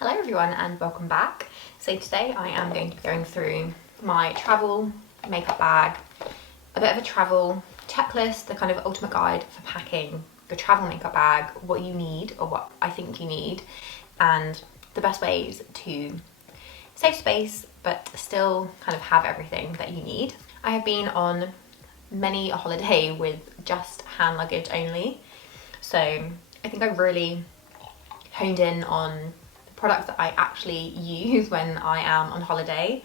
Hello everyone and welcome back. So today I am going to be going through my travel makeup bag, a bit of a travel checklist, the kind of ultimate guide for packing your travel makeup bag, what you need or what I think you need, and the best ways to save space but still kind of have everything that you need. I have been on many a holiday with just hand luggage only, so I think I really honed in on products that I actually use when I am on holiday,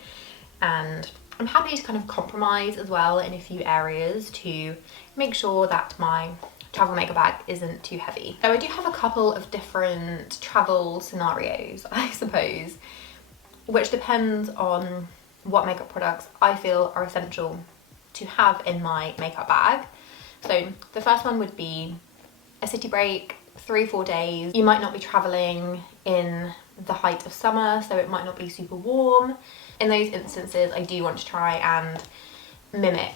and I'm happy to kind of compromise as well in a few areas to make sure that my travel makeup bag isn't too heavy. So I do have a couple of different travel scenarios, I suppose, which depends on what makeup products I feel are essential to have in my makeup bag. So the first one would be a city break, 3-4 days. You might not be traveling in the height of summer, so it might not be super warm. In those instances, I do want to try and mimic,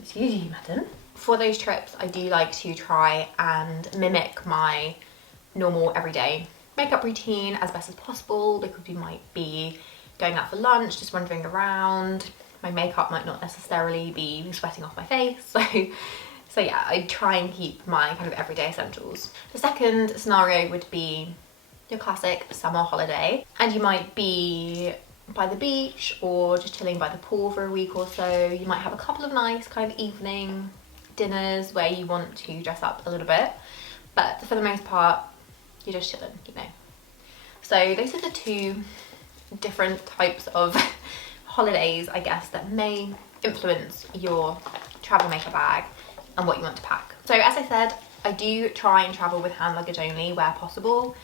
excuse you, madam. For those trips, I do like to try and mimic my normal everyday makeup routine as best as possible, because we might be going out for lunch, just wandering around. My makeup might not necessarily be sweating off my face, so yeah, I try and keep my kind of everyday essentials. The second scenario would be your classic summer holiday, and you might be by the beach or just chilling by the pool for a week or so. You might have a couple of nice kind of evening dinners where you want to dress up a little bit, but for the most part, you're just chilling, you know. So those are the two different types of holidays, I guess, that may influence your travel makeup bag and what you want to pack. So as I said, I do try and travel with hand luggage only where possible.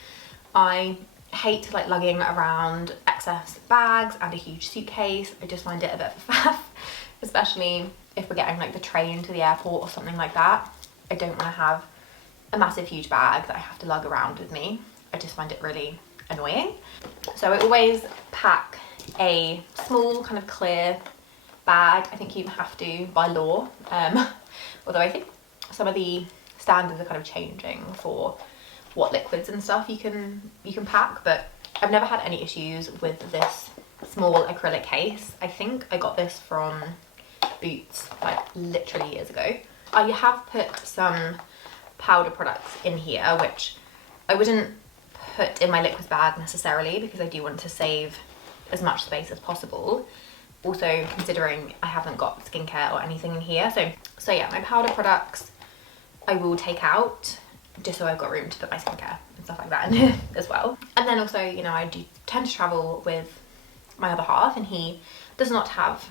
I hate like lugging around excess bags and a huge suitcase. I just find it a bit of a faff, especially if we're getting like the train to the airport or something like that. I don't want to have a massive huge bag that I have to lug around with me. I just find it really annoying. So I always pack a small kind of clear bag. I think you have to by law, although I think some of the standards are kind of changing for what liquids and stuff you can pack, but I've never had any issues with this small acrylic case. I think I got this from Boots like literally years ago. I have put some powder products in here, which I wouldn't put in my liquids bag necessarily because I do want to save as much space as possible. Also considering I haven't got skincare or anything in here. So yeah, my powder products I will take out just so I've got room to put my skincare and stuff like that in here as well. And then also, you know, I do tend to travel with my other half, and he does not have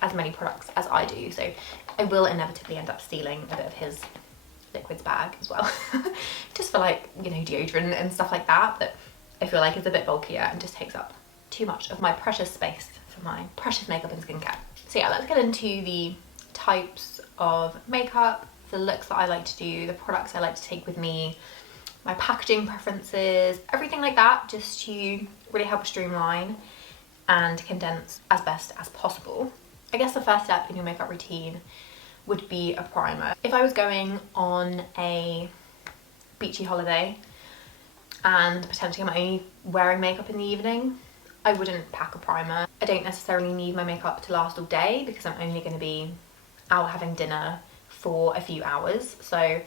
as many products as I do. So I will inevitably end up stealing a bit of his liquids bag as well. Just for like, you know, deodorant and stuff like that. But I feel like it's a bit bulkier and just takes up too much of my precious space for my precious makeup and skincare. So yeah, let's get into the types of makeup, the looks that I like to do, the products I like to take with me, my packaging preferences, everything like that, just to really help streamline and condense as best as possible. I guess the first step in your makeup routine would be a primer. If I was going on a beachy holiday and potentially I'm only wearing makeup in the evening, I wouldn't pack a primer. I don't necessarily need my makeup to last all day because I'm only going to be out having dinner for a few hours, so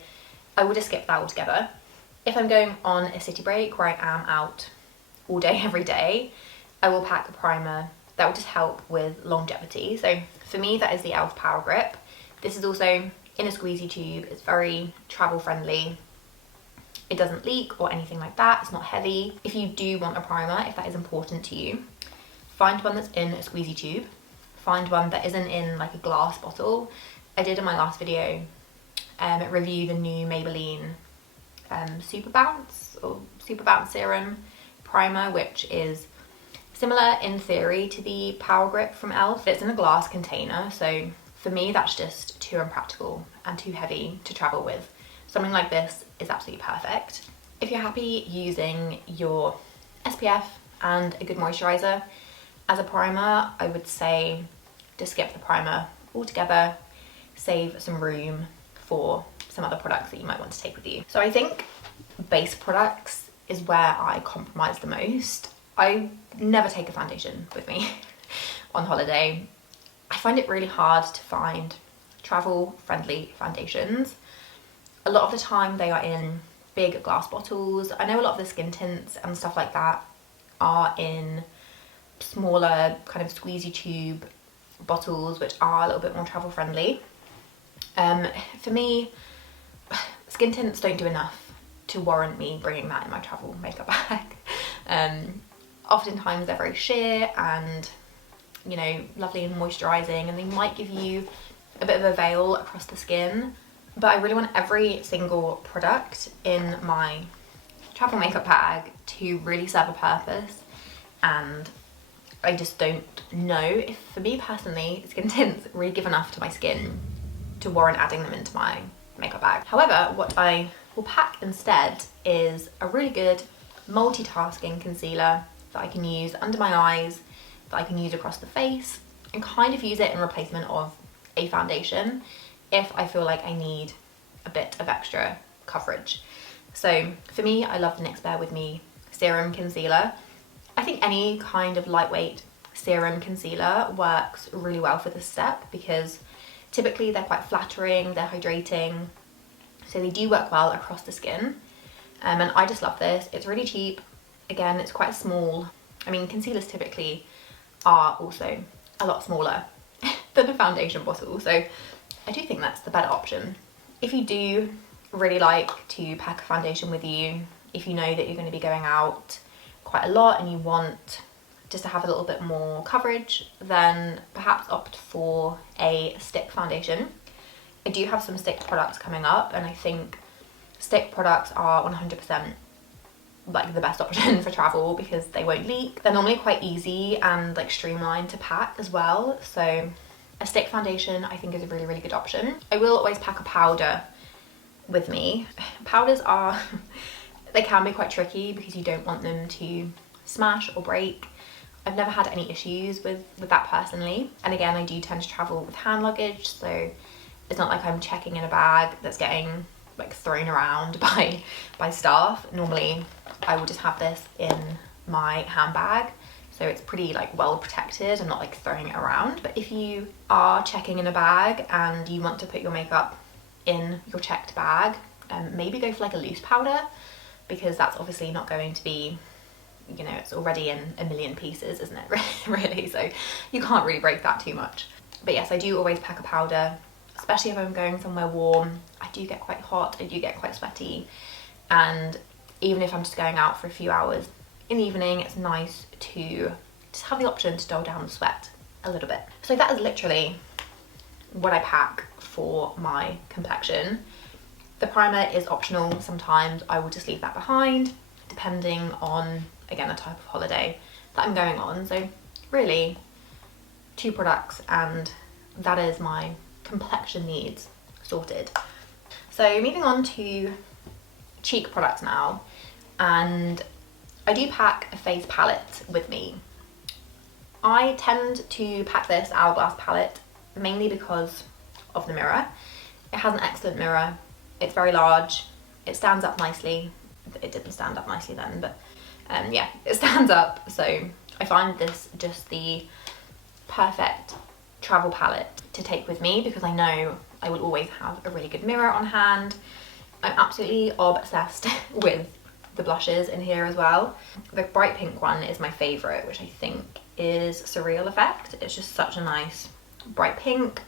I would just skip that altogether. If I'm going on a city break where I am out all day every day, I will pack a primer that will just help with longevity. So for me, that is the e.l.f. Power Grip. This is also in a squeezy tube. It's very travel friendly. It doesn't leak or anything like that. It's not heavy. If you do want a primer, if that is important to you, find one that's in a squeezy tube. Find one that isn't in like a glass bottle. I did in my last video review the new Maybelline Super Bounce Serum Primer, which is similar in theory to the Power Grip from e.l.f. It's in a glass container, so for me that's just too impractical and too heavy to travel with. Something like this is absolutely perfect. If you're happy using your SPF and a good moisturiser as a primer, I would say just skip the primer altogether, save some room for some other products that you might want to take with you. So I think base products is where I compromise the most. I never take a foundation with me on holiday. I find it really hard to find travel friendly foundations. A lot of the time they are in big glass bottles. I know a lot of the skin tints and stuff like that are in smaller kind of squeezy tube bottles, which are a little bit more travel friendly. For me, skin tints don't do enough to warrant me bringing that in my travel makeup bag. Oftentimes they're very sheer and, you know, lovely and moisturising, and they might give you a bit of a veil across the skin, but I really want every single product in my travel makeup bag to really serve a purpose, and I just don't know if, for me personally, skin tints really give enough to my skin to warrant adding them into my makeup bag. However, what I will pack instead is a really good multitasking concealer that I can use under my eyes, that I can use across the face, and kind of use it in replacement of a foundation if I feel like I need a bit of extra coverage. So for me, I love the NYX Bare With Me Serum Concealer. I think any kind of lightweight serum concealer works really well for this step because typically they're quite flattering, they're hydrating, so they do work well across the skin. And I just love this. It's really cheap. Again, it's quite small. I mean, concealers typically are also a lot smaller than a foundation bottle, so I do think that's the better option. If you do really like to pack a foundation with you, if you know that you're going to be going out quite a lot and you want just to have a little bit more coverage, then perhaps opt for a stick foundation. I do have some stick products coming up, and I think stick products are 100% like the best option for travel because they won't leak. They're normally quite easy and like streamlined to pack as well, so a stick foundation I think is a really, really good option. I will always pack a powder with me. Powders are they can be quite tricky because you don't want them to smash or break. I've never had any issues with that personally, and again, I do tend to travel with hand luggage, so it's not like I'm checking in a bag that's getting like thrown around by staff. Normally I will just have this in my handbag, so it's pretty like well protected and not like throwing it around. But if you are checking in a bag and you want to put your makeup in your checked bag, maybe go for like a loose powder, because that's obviously not going to be, you know, it's already in a million pieces, isn't it? Really, so you can't really break that too much. But yes, I do always pack a powder, especially if I'm going somewhere warm. I do get quite hot, I do get quite sweaty, and even if I'm just going out for a few hours in the evening, it's nice to just have the option to dull down the sweat a little bit. So that is literally what I pack for my complexion. The primer is optional. Sometimes I will just leave that behind, depending on, again, the type of holiday that I'm going on. So really 2 products and that is my complexion needs sorted. So moving on to cheek products now, and I do pack a face palette with me. I tend to pack this Hourglass palette mainly because of the mirror. It has an excellent mirror. It's very large. It stands up nicely. It didn't stand up nicely then, but yeah, it stands up. So I find this just the perfect travel palette to take with me because I know I will always have a really good mirror on hand. I'm absolutely obsessed with the blushes in here as well. The bright pink one is my favourite, which I think is Surreal Effect. It's just such a nice bright pink.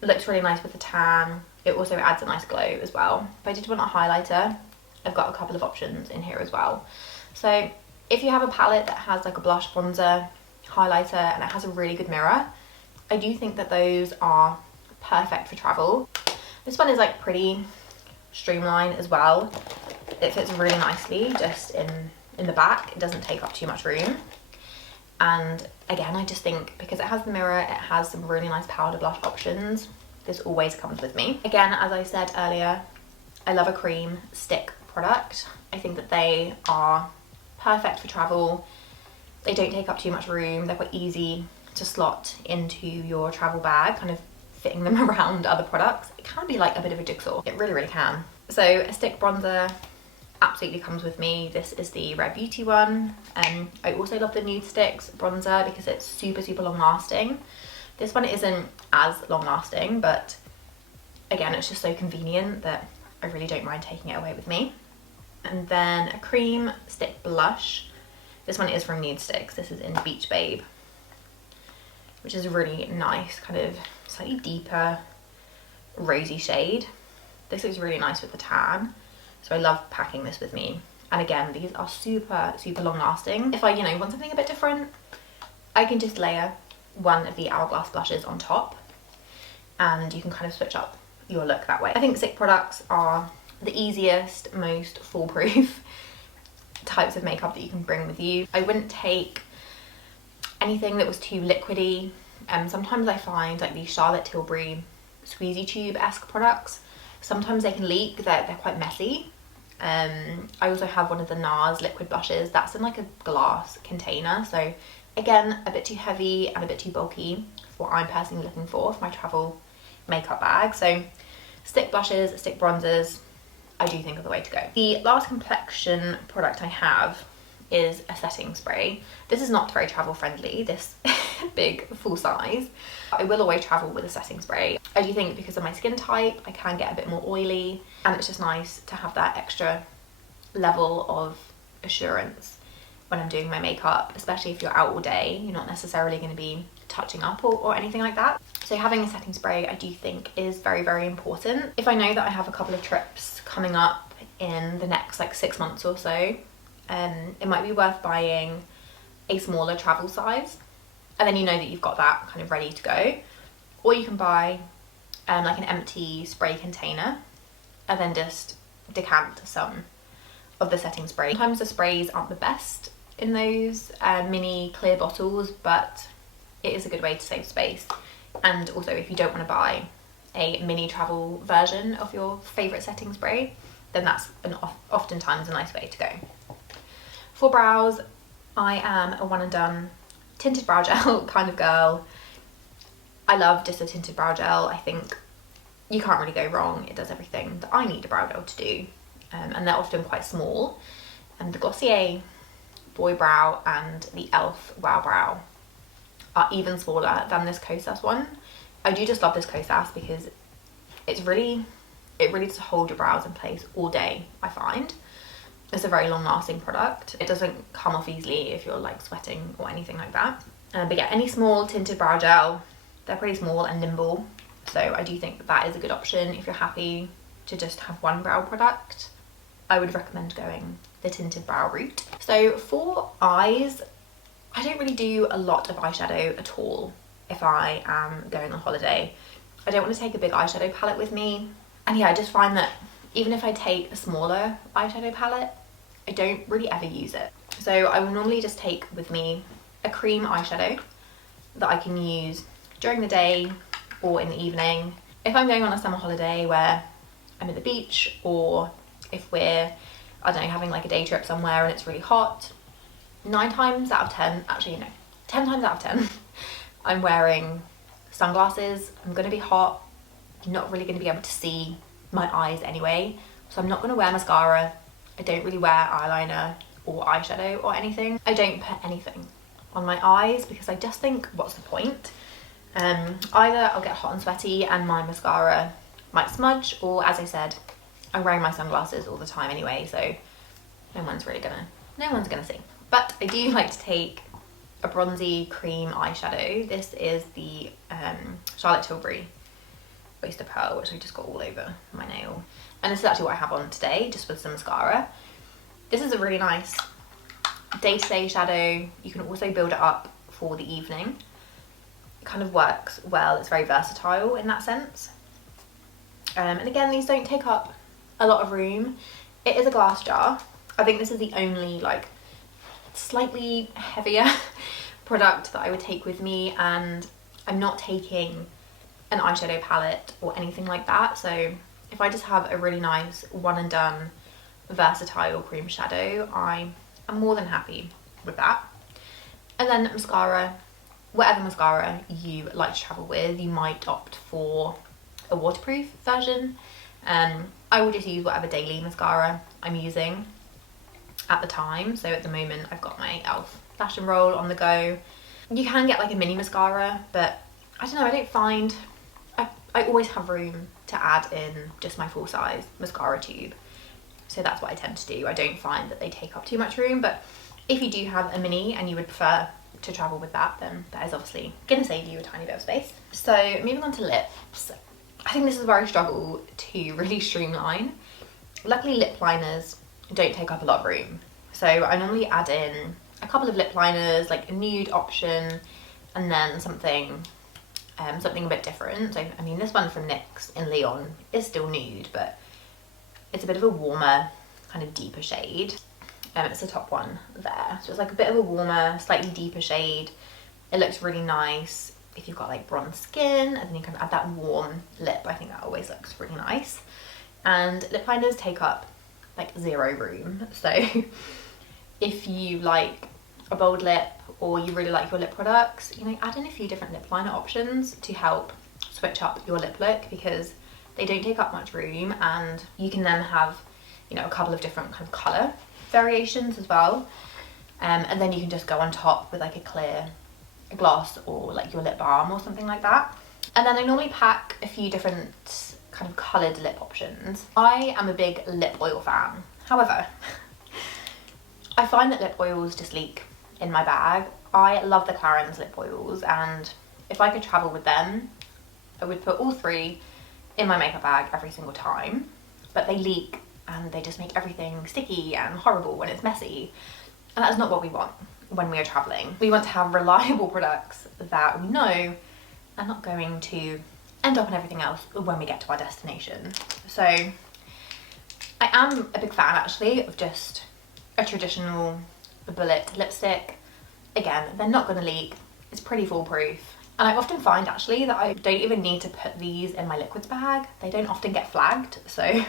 It looks really nice with the tan. It also adds a nice glow as well. If I did want a highlighter, I've got a couple of options in here as well. So if you have a palette that has like a blush, bronzer, highlighter, and it has a really good mirror, I do think that those are perfect for travel. This one is like pretty streamlined as well. It fits really nicely just in the back. It doesn't take up too much room. And again, I just think because it has the mirror, it has some really nice powder blush options. This always comes with me. Again, as I said earlier, I love a cream stick product. I think that they are perfect for travel. They don't take up too much room. They're quite easy to slot into your travel bag, kind of fitting them around other products. It can be like a bit of a jigsaw. It really, really can. So a stick bronzer absolutely comes with me. This is the Rare Beauty one. I also love the Nude Sticks bronzer because it's super, super long lasting. This one isn't as long lasting, but again, it's just so convenient that I really don't mind taking it away with me. And then a cream stick blush. This one is from Nude Sticks. This is in Beach Babe, which is a really nice, kind of slightly deeper rosy shade. This looks really nice with the tan, so I love packing this with me. And again, these are super, super long lasting. If I, you know, want something a bit different, I can just layer one of the Hourglass blushes on top, and you can kind of switch up your look that way. I think stick products are the easiest, most foolproof types of makeup that you can bring with you. I wouldn't take anything that was too liquidy. Sometimes I find like these Charlotte Tilbury squeezy tube-esque products, sometimes they can leak, they're quite messy. I also have one of the NARS liquid blushes that's in like a glass container, so again, a bit too heavy and a bit too bulky for what I'm personally looking for my travel makeup bag. So stick blushes, stick bronzers, I do think are the way to go. The last complexion product I have is a setting spray. This is not very travel friendly, this big full size. I will always travel with a setting spray. I do think because of my skin type, I can get a bit more oily, and it's just nice to have that extra level of assurance when I'm doing my makeup, especially if you're out all day. You're not necessarily going to be touching up or anything like that. So having a setting spray I do think is very, very important. If I know that I have a couple of trips coming up in the next like 6 months or so, it might be worth buying a smaller travel size, and then you know that you've got that kind of ready to go. Or you can buy like an empty spray container and then just decant some of the setting spray. Sometimes the sprays aren't the best in those mini clear bottles, but it is a good way to save space. And also, if you don't want to buy a mini travel version of your favourite setting spray, then that's oftentimes a nice way to go. For brows, I am a one and done tinted brow gel kind of girl. I love just a tinted brow gel. I think you can't really go wrong. It does everything that I need a brow gel to do, and they're often quite small. And the Glossier Boy Brow and the e.l.f. Wow Brow are even smaller than this Kosas one. I do just love this Kosas because it really does hold your brows in place all day, I find. It's a very long lasting product. It doesn't come off easily if you're like sweating or anything like that. But yeah, any small tinted brow gel, they're pretty small and nimble. So I do think that is a good option if you're happy to just have one brow product. I would recommend going the tinted brow route. So for eyes, I don't really do a lot of eyeshadow at all if I am going on holiday. I don't want to take a big eyeshadow palette with me. And yeah, I just find that even if I take a smaller eyeshadow palette, I don't really ever use it. So I will normally just take with me a cream eyeshadow that I can use during the day or in the evening. If I'm going on a summer holiday where I'm at the beach, or if we're, I don't know, having like a day trip somewhere and it's really hot, 9 times out of 10, actually no, 10 times out of 10, I'm wearing sunglasses. I'm gonna be hot, I'm not really gonna be able to see my eyes anyway, so I'm not gonna wear mascara. I don't really wear eyeliner or eyeshadow or anything. I don't put anything on my eyes because I just think, what's the point? Either I'll get hot and sweaty and my mascara might smudge, or as I said, I'm wearing my sunglasses all the time anyway, so no one's gonna see. But I do like to take a bronzy cream eyeshadow. This is the Charlotte Tilbury Oyster Pearl, which I just got all over my nail. And this is actually what I have on today, just with some mascara. This is a really nice day-to-day shadow. You can also build it up for the evening. It kind of works well. It's very versatile in that sense. And again, these don't take up a lot of room. It is a glass jar. I think this is the only like slightly heavier product that I would take with me, and I'm not taking an eyeshadow palette or anything like that. So if I just have a really nice one and done versatile cream shadow, I am more than happy with that. And then mascara, whatever mascara you like to travel with, you might opt for a waterproof version. I will just use whatever daily mascara I'm using at the time. So at the moment I've got my e.l.f. Lash and Roll on the go. You can get like a mini mascara, but I don't know, I don't find, I always have room to add in just my full size mascara tube. So that's what I tend to do. I don't find that they take up too much room, but if you do have a mini and you would prefer to travel with that, then that is obviously gonna save you a tiny bit of space. So moving on to lips. I think this is where I struggle to really streamline. Luckily lip liners don't take up a lot of room. So I normally add in a couple of lip liners, like a nude option, and then something a bit different. So I mean, this one from NYX in Leon is still nude, but it's a bit of a warmer, kind of deeper shade. It's the top one there. So it's like a bit of a warmer, slightly deeper shade. It looks really nice if you've got like bronze skin, and then you can add that warm lip. I think that always looks really nice. And lip liners take up like zero room. So if you like a bold lip, or you really like your lip products, you know, add in a few different lip liner options to help switch up your lip look, because they don't take up much room, and you can then have, you know, a couple of different kind of colour variations as well. And then you can just go on top with like a clear gloss or like your lip balm or something like that. And then I normally pack a few different kind of coloured lip options. I am a big lip oil fan. However, I find that lip oils just leak in my bag. I love the Clarins lip oils, and if I could travel with them, I would put all three in my makeup bag every single time, but they leak and they just make everything sticky and horrible when it's messy, and that's not what we want when we are traveling. We want to have reliable products that we know are not going to end up on everything else when we get to our destination. So I am a big fan actually of just a traditional bullet lipstick. Again, they're not going to leak, it's pretty foolproof. And I often find actually that I don't even need to put these in my liquids bag. They don't often get flagged, so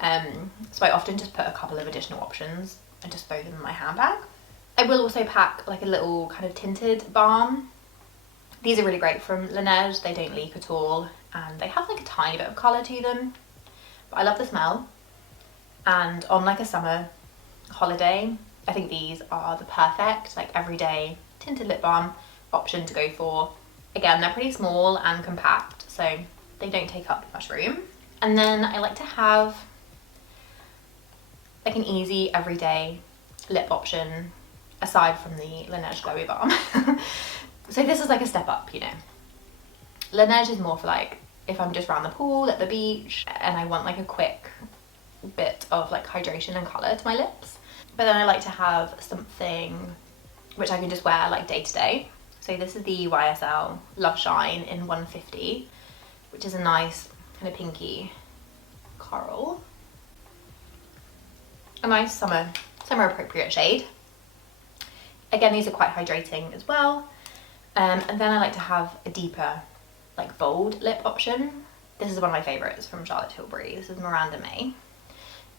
I often just put a couple of additional options and just throw them in my handbag. I will also pack like a little kind of tinted balm. These are really great from Laneige. They don't leak at all, and they have like a tiny bit of colour to them, but I love the smell. And on like a summer holiday, I think these are the perfect like everyday tinted lip balm option to go for. Again, they're pretty small and compact, so they don't take up much room. And then I like to have like an easy everyday lip option aside from the Laneige Glowy Balm. So this is like a step up, you know. Laneige is more for like if I'm just around the pool, at the beach, and I want like a quick bit of like hydration and colour to my lips. But then I like to have something which I can just wear like day to day. So this is the YSL Love Shine in 150, which is a nice kind of pinky coral. A nice summer appropriate shade. Again, these are quite hydrating as well. And then I like to have a deeper, like bold lip option. This is one of my favourites from Charlotte Tilbury. This is Miranda May.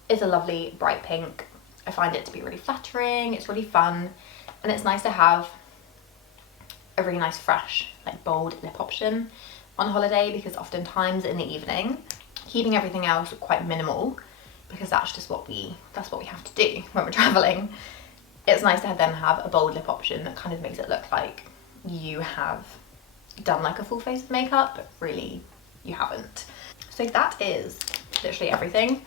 It's a lovely bright pink. I find it to be really flattering, it's really fun, and it's nice to have a really nice fresh, like bold lip option on holiday, because oftentimes in the evening, keeping everything else quite minimal, because that's just what we have to do when we're traveling. It's nice to have a bold lip option that kind of makes it look like you have done like a full face of makeup, but really you haven't. So that is literally everything.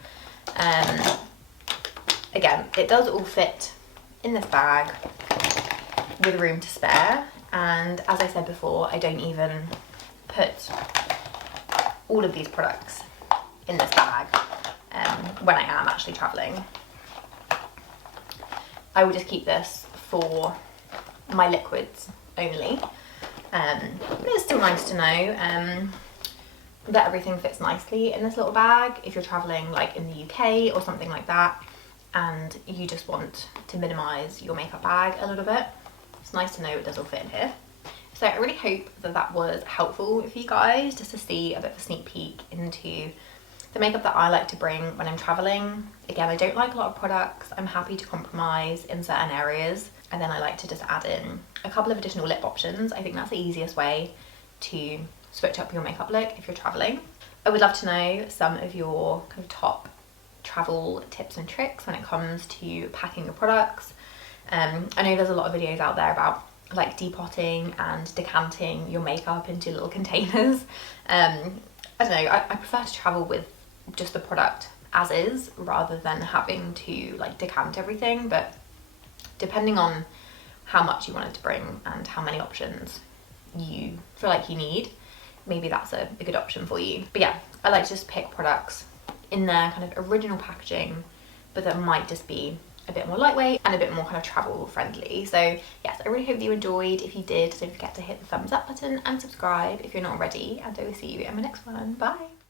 Again, it does all fit in this bag with room to spare, and as I said before, I don't even put all of these products in this bag when I am actually traveling. I will just keep this for my liquids only. But it's still nice to know that everything fits nicely in this little bag if you're traveling like in the UK or something like that, and you just want to minimise your makeup bag a little bit. It's nice to know it does all fit in here. So I really hope that that was helpful for you guys, just to see a bit of a sneak peek into the makeup that I like to bring when I'm traveling. Again, I don't like a lot of products. I'm happy to compromise in certain areas, and then I like to just add in a couple of additional lip options. I think that's the easiest way to switch up your makeup look if you're traveling. I would love to know some of your kind of top travel tips and tricks when it comes to packing your products. I know there's a lot of videos out there about like depotting and decanting your makeup into little containers. I don't know, I prefer to travel with just the product as is rather than having to like decant everything, but depending on how much you wanted to bring and how many options you feel like you need, maybe that's a good option for you. But yeah, I like to just pick products in their kind of original packaging, but that might just be a bit more lightweight and a bit more kind of travel friendly. So yes, I really hope you enjoyed. If you did, don't forget to hit the thumbs up button and subscribe if you're not already, and I will see you in my next one. Bye.